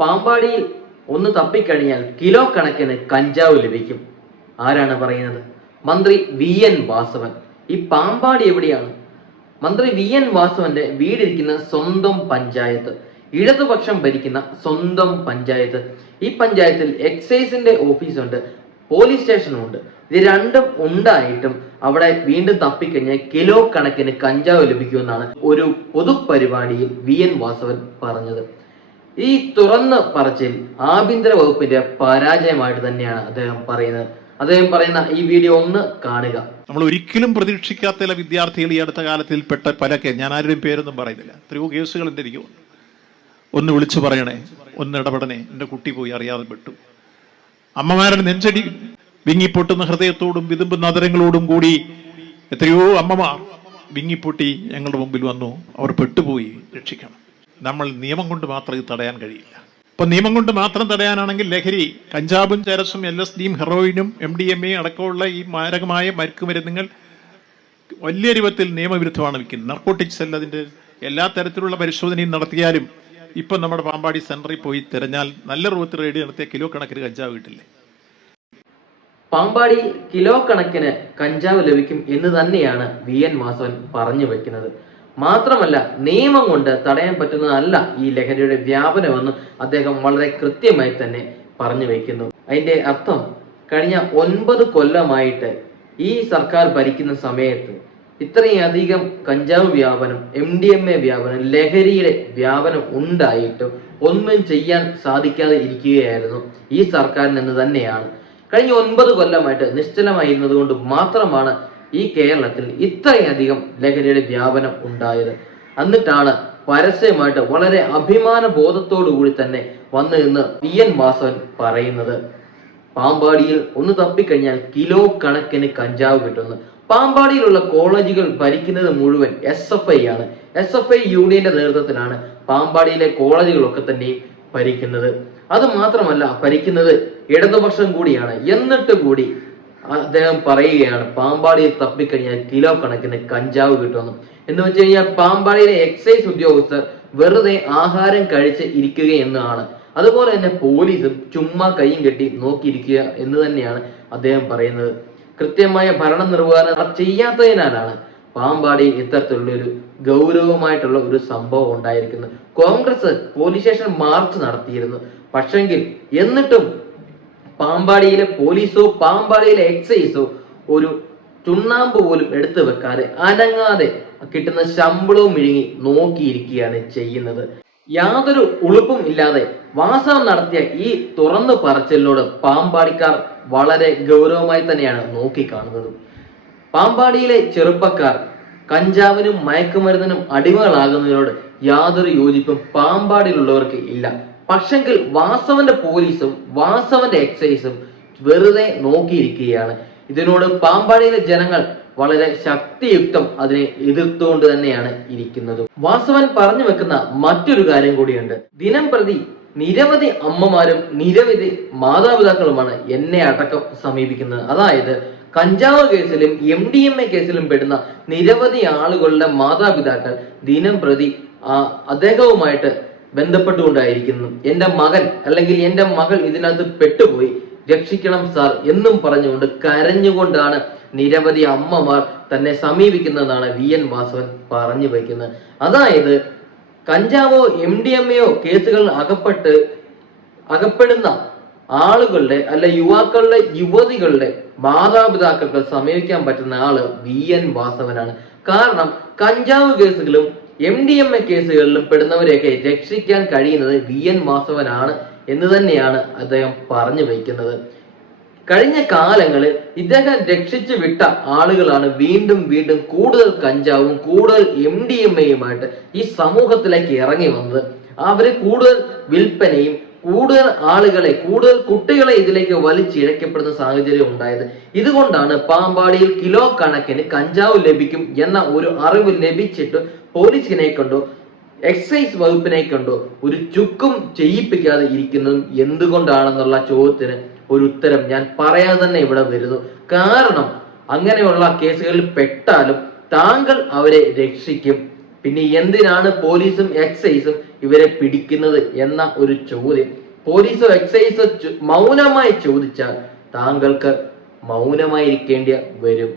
പാമ്പാടിയിൽ ഒന്ന് തപ്പിക്കഴിഞ്ഞാൽ കിലോ കണക്കിന് കഞ്ചാവ് ലഭിക്കും. ആരാണ് പറയുന്നത്? മന്ത്രി വി എൻ വാസവൻ. ഈ പാമ്പാടി എവിടെയാണ്? മന്ത്രി വി എൻ വാസവന്റെ വീടിരിക്കുന്ന സ്വന്തം പഞ്ചായത്ത്. ഇടതുപക്ഷം ഭരിക്കുന്ന സ്വന്തം പഞ്ചായത്ത്. ഈ പഞ്ചായത്തിൽ എക്സൈസിന്റെ ഓഫീസുണ്ട് പോലീസ് സ്റ്റേഷനും ഉണ്ട് ഇത് രണ്ടും ഉണ്ടായിട്ടും അവിടെ വീണ്ടും തപ്പിക്കഴിഞ്ഞാൽ കിലോ കണക്കിന് കഞ്ചാവ് ലഭിക്കുമെന്നാണ് ഒരു പൊതുപരിപാടിയിൽ വി എൻ വാസവൻ പറഞ്ഞത്. ഈ തുറന്ന പറച്ചിൽ ആഭ്യന്തര വകുപ്പിന്റെ പരാജയമായിട്ട് തന്നെയാണ് അദ്ദേഹം പറയുന്നത്. അദ്ദേഹം പറയുന്ന ഈ വീഡിയോ ഒന്ന് കാണുക. നമ്മൾ ഒരിക്കലും പ്രതീക്ഷിക്കാത്ത ചില വിദ്യാർത്ഥികൾ ഈ അടുത്ത കാലത്തിൽ പെട്ട പല കേ ഞാൻ ആരുടെയും പേരൊന്നും പറയുന്നില്ല. എത്രയോ കേസുകൾ എന്റെ എനിക്ക് ഒന്ന് വിളിച്ചു പറയണേ ഒന്ന് ഇടപെടണേ എന്റെ കുട്ടി പോയി അറിയാതെ പെട്ടു. അമ്മമാരുടെ നെഞ്ചടി വിങ്ങിപ്പൊട്ടുന്ന ഹൃദയത്തോടും വിതുമ്പ് നദരങ്ങളോടും കൂടി എത്രയോ അമ്മമാർ വിങ്ങിപ്പൊട്ടി ഞങ്ങളുടെ മുമ്പിൽ വന്നു. അവർ പെട്ടുപോയി. രക്ഷിക്കണം. നമ്മൾ നിയമം കൊണ്ട് മാത്രം ഇത് തടയാൻ കഴിയില്ല. ഇപ്പൊ നിയമം കൊണ്ട് മാത്രം തടയാനാണെങ്കിൽ ലഹരി കഞ്ചാബും ചരസും എൽ എസ് ഡിയും ഹെറോയിനും എം ഡി എം എ അടക്കമുള്ള ഈ മാരകമായ മരുക്കുമരുന്നുകൾ വലിയ രൂപത്തിൽ നിയമവിരുദ്ധമാണ് വിൽക്കുന്നത്. നർക്കോട്ടിക്സ് അല്ല അതിന്റെ എല്ലാ തരത്തിലുള്ള പരിശോധനയും നടത്തിയാലും ഇപ്പൊ നമ്മുടെ പാമ്പാടി സെന്ററിൽ പോയി തിരഞ്ഞാൽ നല്ല രൂപത്തിൽ റെയ്ഡ് നടത്തിയ കിലോ കണക്കിന് കഞ്ചാവ് കിട്ടില്ലേ? പാമ്പാടി കിലോ കണക്കിന് കഞ്ചാവ് ലഭിക്കും എന്ന് തന്നെയാണ് വി എൻ മാധവൻ പറഞ്ഞു വെക്കുന്നത്. മാത്രമല്ല നിയമം കൊണ്ട് തടയാൻ പറ്റുന്നതല്ല ഈ ലഹരിയുടെ വ്യാപനമെന്ന് അദ്ദേഹം വളരെ കൃത്യമായി തന്നെ പറഞ്ഞു വയ്ക്കുന്നു അതിന്റെ അർത്ഥം കഴിഞ്ഞ ഒൻപത് കൊല്ലമായിട്ട് ഈ സർക്കാർ ഭരിക്കുന്ന സമയത്ത് ഇത്രയധികം കഞ്ചാവ് വ്യാപനം എം ഡി എം എ വ്യാപനം ലഹരിയുടെ വ്യാപനം ഉണ്ടായിട്ടും ഒന്നും ചെയ്യാൻ സാധിക്കാതെ ഇരിക്കുകയായിരുന്നു ഈ സർക്കാരിനെന്ന് തന്നെയാണ്. കഴിഞ്ഞ ഒൻപത് കൊല്ലമായിട്ട് നിശ്ചലമായിരുന്നത് കൊണ്ട് മാത്രമാണ് ഈ കേരളത്തിൽ ഇത്രയധികം ലഹരിയുടെ വ്യാപനം ഉണ്ടായത്. എന്നിട്ടാണ് പരസ്യമായിട്ട് വളരെ അഭിമാന ബോധത്തോടു കൂടി തന്നെ വന്നു എന്ന് പി എൻ വാസവൻ പറയുന്നത്. പാമ്പാടിയിൽ ഒന്ന് തപ്പിക്കഴിഞ്ഞാൽ കിലോ കണക്കിന് കഞ്ചാവ് കിട്ടുന്നു. പാമ്പാടിയിലുള്ള കോളേജുകൾ ഭരിക്കുന്നത് മുഴുവൻ എസ് എഫ് ഐ ആണ്. എസ് എഫ് ഐ യൂണിയന്റെ നേതൃത്വത്തിലാണ് പാമ്പാടിയിലെ കോളേജുകളൊക്കെ തന്നെ ഭരിക്കുന്നത്. അത് മാത്രമല്ല ഭരിക്കുന്നത് ഇടതുപക്ഷം കൂടിയാണ്. എന്നിട്ട് കൂടി അദ്ദേഹം പറയുകയാണ് പാമ്പാടിയിൽ തപ്പിക്കഴിഞ്ഞാൽ കിലോ കണക്കിന് കഞ്ചാവ് കിട്ടുമെന്നും. എന്ന് വെച്ച് കഴിഞ്ഞാൽ പാമ്പാടിയിലെ എക്സൈസ് ഉദ്യോഗസ്ഥർ വെറുതെ ആഹാരം കഴിച്ച് ഇരിക്കുക എന്നാണ്. അതുപോലെ തന്നെ പോലീസും ചുമ്മാ കൈയും കെട്ടി നോക്കിയിരിക്കുക എന്ന് തന്നെയാണ് അദ്ദേഹം പറയുന്നത്. കൃത്യമായ ഭരണ നിർവഹണം ചെയ്യാത്തതിനാലാണ് പാമ്പാടി ഇത്തരത്തിലുള്ള ഒരു ഗൗരവമായിട്ടുള്ള ഒരു സംഭവം ഉണ്ടായിരിക്കുന്നത്. കോൺഗ്രസ് പോലീസ് സ്റ്റേഷൻ മാർച്ച് നടത്തിയിരുന്നു. പക്ഷെങ്കിൽ എന്നിട്ടും പാമ്പാടിയിലെ പോലീസോ പാമ്പാടിയിലെ എക്സൈസോ ഒരു ചുണ്ണാമ്പ് പോലും എടുത്തു വെക്കാതെ അനങ്ങാതെ കിട്ടുന്ന ശമ്പളവും വിഴുങ്ങി നോക്കിയിരിക്കുകയാണ് ചെയ്യുന്നത്. യാതൊരു ഉളുപ്പും ഇല്ലാതെ വാസം നടത്തിയ ഈ തുറന്നു പറച്ചിലിനോട് പാമ്പാടിക്കാർ വളരെ ഗൗരവമായി തന്നെയാണ് നോക്കിക്കാണുന്നത്. പാമ്പാടിയിലെ ചെറുപ്പക്കാർ കഞ്ചാവിനും മയക്കുമരുന്നിനും അടിമകളാകുന്നതിനോട് യാതൊരു യോജിപ്പും പാമ്പാടിയിലുള്ളവർക്ക് ഇല്ല. പക്ഷെങ്കിൽ വാസവന്റെ പോലീസും വാസവന്റെ എക്സൈസും വെറുതെ നോക്കിയിരിക്കുകയാണ്. ഇതിനോട് പാമ്പാടിയിലെ ജനങ്ങൾ വളരെ ശക്തിയുക്തം അതിനെ എതിർത്തുകൊണ്ട് തന്നെയാണ് ഇരിക്കുന്നത്. വാസവൻ പറഞ്ഞു വെക്കുന്ന മറ്റൊരു കാര്യം കൂടിയുണ്ട്. ദിനം പ്രതി നിരവധി അമ്മമാരും നിരവധി മാതാപിതാക്കളുമാണ് എന്നെ അടക്കം സമീപിക്കുന്നത്. അതായത് കഞ്ചാവ് കേസിലും എം ഡി എം എ കേസിലും പെടുന്ന നിരവധി ആളുകളുടെ മാതാപിതാക്കൾ ദിനം പ്രതി അദ്ദേഹവുമായിട്ട് ബന്ധപ്പെട്ടുകൊണ്ടായിരിക്കുന്നു. എന്റെ മകൻ അല്ലെങ്കിൽ എന്റെ മകൾ ഇതിനകത്ത് പെട്ടുപോയി. രക്ഷിക്കണം സാർ എന്നും പറഞ്ഞുകൊണ്ട് കരഞ്ഞുകൊണ്ടാണ് നിരവധി അമ്മമാർ തന്നെ സമീപിക്കുന്നതാണ് വി എൻ വാസവൻ പറഞ്ഞു വയ്ക്കുന്നത്. അതായത് കഞ്ചാവോ എം ഡി എം എയോ കേസുകളിൽ അകപ്പെട്ട് അകപ്പെടുന്ന ആളുകളുടെ അല്ല യുവാക്കളുടെ യുവതികളുടെ മാതാപിതാക്കൾക്ക് സമീപിക്കാൻ പറ്റുന്ന ആൾ വി എൻ വാസവനാണ്. കാരണം കഞ്ചാവ് കേസുകളും എം ഡി എം എ കേസുകളിലും പെടുന്നവരെയൊക്കെ രക്ഷിക്കാൻ കഴിയുന്നത് വി എൻ വാസവനാണ് എന്ന് തന്നെയാണ് അദ്ദേഹം പറഞ്ഞു വയ്ക്കുന്നത് കഴിഞ്ഞ കാലങ്ങളിൽ ഇദ്ദേഹം രക്ഷിച്ചു വിട്ട ആളുകളാണ് വീണ്ടും വീണ്ടും കൂടുതൽ കഞ്ചാവും കൂടുതൽ എം ഡി എം എയുമായിട്ട് ഈ സമൂഹത്തിലേക്ക് ഇറങ്ങി വന്നത്. അവർ കൂടുതൽ വിൽപ്പനയും കൂടുതൽ ആളുകളെ കൂടുതൽ കുട്ടികളെ ഇതിലേക്ക് വലിച്ചിഴക്കപ്പെടുന്ന സാഹചര്യം ഉണ്ടായത്. ഇതുകൊണ്ടാണ് പാമ്പാടിയിൽ കിലോ കണക്കിന് കഞ്ചാവ് ലഭിക്കും എന്ന ഒരു അറിവ് ലഭിച്ചിട്ട് പോലീസിനെ കണ്ടോ എക്സൈസ് വകുപ്പിനെ കണ്ടോ ഒരു ചുക്കും ചെയ്യിപ്പിക്കാതെ ഇരിക്കുന്നതും എന്തുകൊണ്ടാണെന്നുള്ള ചോദ്യത്തിന് ഒരു ഉത്തരം ഞാൻ പറയാതെ തന്നെ ഇവിടെ വരുന്നു. കാരണം അങ്ങനെയുള്ള കേസുകളിൽ പെട്ടാലും താങ്കൾ അവരെ രക്ഷിക്കും. പിന്നെ എന്തിനാണ് പോലീസും എക്സൈസും ഇവരെ പിടിക്കുന്നത് എന്ന ഒരു ചോദ്യം? പോലീസോ എക്സൈസോ മൗനമായി ചോദിച്ചാൽ താങ്കൾക്ക് മൗനമായിരിക്കേണ്ടി വരും.